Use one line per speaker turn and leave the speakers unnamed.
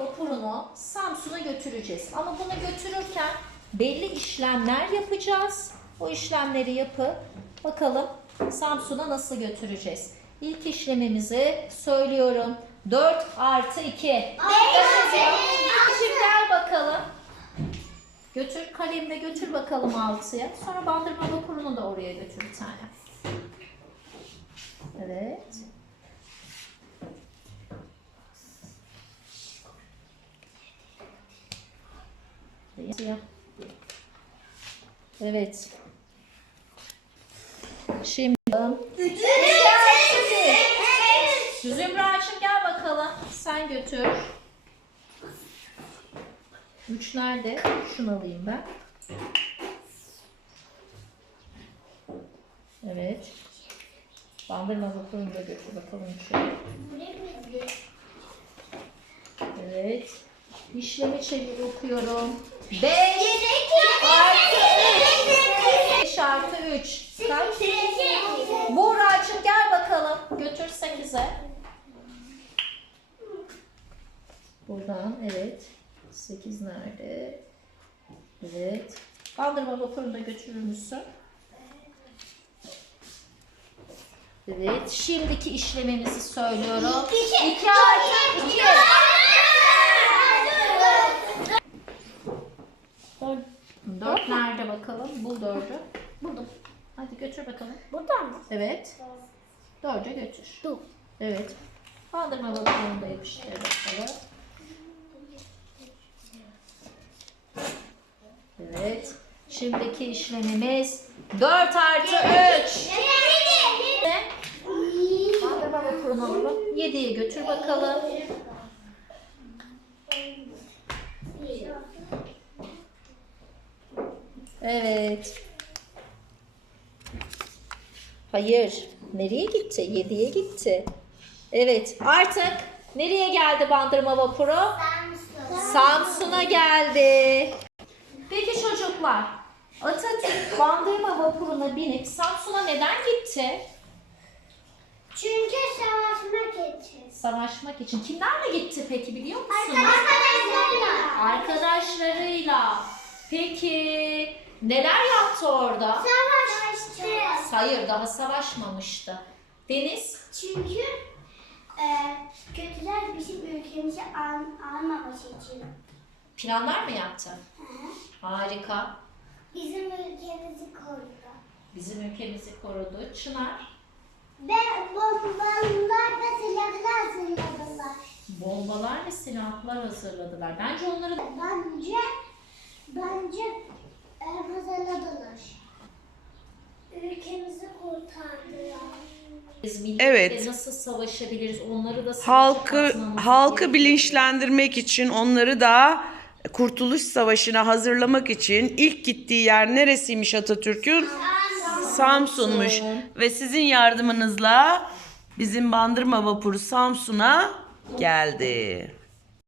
vapurunu Samsun'a götüreceğiz. Ama bunu götürürken belli işlemler yapacağız. O işlemleri yapıp bakalım Samsun'a nasıl götüreceğiz. İlk işlemimizi söylüyorum. 4 artı 2. Şimdi gel bakalım. Götür kalemle götür bakalım 6'ya. Sonra bandırma vapurunu da oraya götür bir tane. Evet. Siyah. Evet. Şimdi Zümra'cığım gel bakalım. Sen götür. Üç nerede? Şunu alayım ben. Evet. Bandırma bakalım da götür bakalım şöyle. Evet. İşlemi çevir okuyorum. 5 artı 3. 5 artı 3. Kaç? Buğra'cığım gel bakalım. Götür 8'e. Buradan evet. 8 nerede? Evet. Kaldırma vapurunu da götürür müsün? Evet. Şimdiki işlemimizi söylüyorum. 2 artı 2. bakalım? Bul dördü. Buldum. Hadi götür bakalım.
Buradan mı?
Evet. Dörde götür.
Dur.
Evet. Kaldırma bakalım da yapıştır bakalım. Evet. Şimdiki işlemimiz 4 artı 3. Kaldırma vapurunu alalım. 7'ye götür bakalım. Evet. Hayır. Nereye gitti? 7'ye gitti. Evet. Artık nereye geldi bandırma vapuru? Samsun'a geldi. Peki çocuklar, Atatürk bandırma vapuruna binip Samsun'a neden gitti?
Çünkü savaşmak için.
Savaşmak için. Kimlerle gitti peki biliyor musunuz?
Arkadaşlarla.
Arkadaşlarıyla. Peki neler yaptı orada?
Savaştı.
Hayır daha savaşmamıştı. Deniz?
Çünkü e, kötüler bizim ülkemizi al, almaması için.
Planlar mı yaptı? Harika.
Bizim ülkemizi korudu.
Bizim ülkemizi korudu. Çınar,
Ve bombalar ve silahlar hazırladılar.
bombalar ve silahlar hazırladılar. Bence onları
Bence, bence e, hazırladılar. Ülkemizi kurtardılar.
biz milletle
Evet.
nasıl savaşabiliriz onları da
halkı halkı bilinçlendirmek için onları da Kurtuluş Savaşı'na hazırlamak için ilk gittiği yer neresiymiş Atatürk'ün? Samsun'muş ve sizin yardımınızla bizim bandırma vapuru Samsun'a geldi.